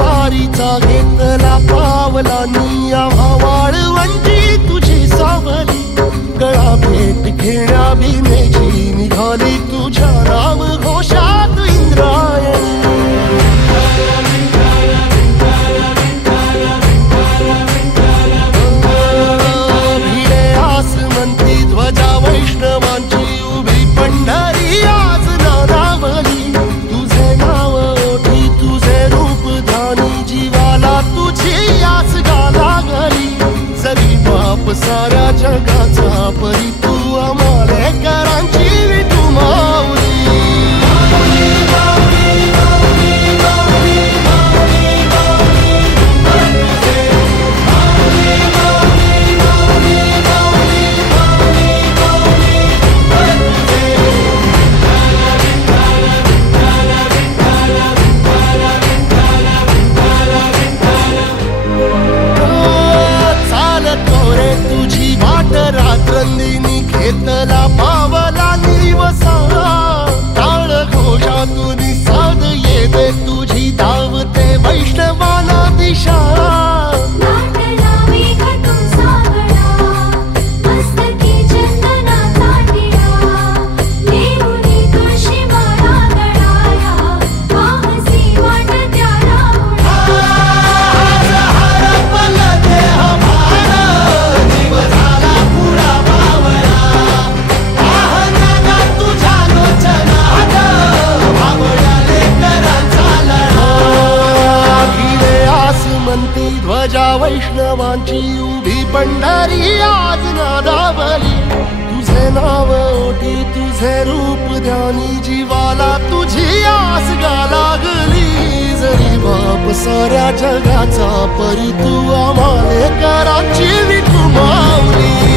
वारीचा घेतला पावला निया वाळवंटी तुझी सावली गळा भेट घेण्या भीमेची निघाली तुझ्या राम घोषात इंद्रायणी भिडे आसमंती ध्वजा वैष्णवांची उभी पंढरी आज नादावली तुझे नाव ओठी तुझे रूप ध्यानी जीवाला तुझी आस गाला गली जरी बाप साऱ्या जगाचा परी तू आमालेकरांची विठू माऊली रात्रंदिनी घेतला पावला निवसा टाळ घोषातून साध येते तुझी धावते वैष्णवाला दिशा ध्वजा वैष्णवांची उभी पंढरी आज नादावली तुझे नाव ओठी तुझे रूप ध्यानी जीवाला तुझी आस गा लागली जरी बाप साऱ्या जगाचा परी तू आमालेकरांची विठू माऊली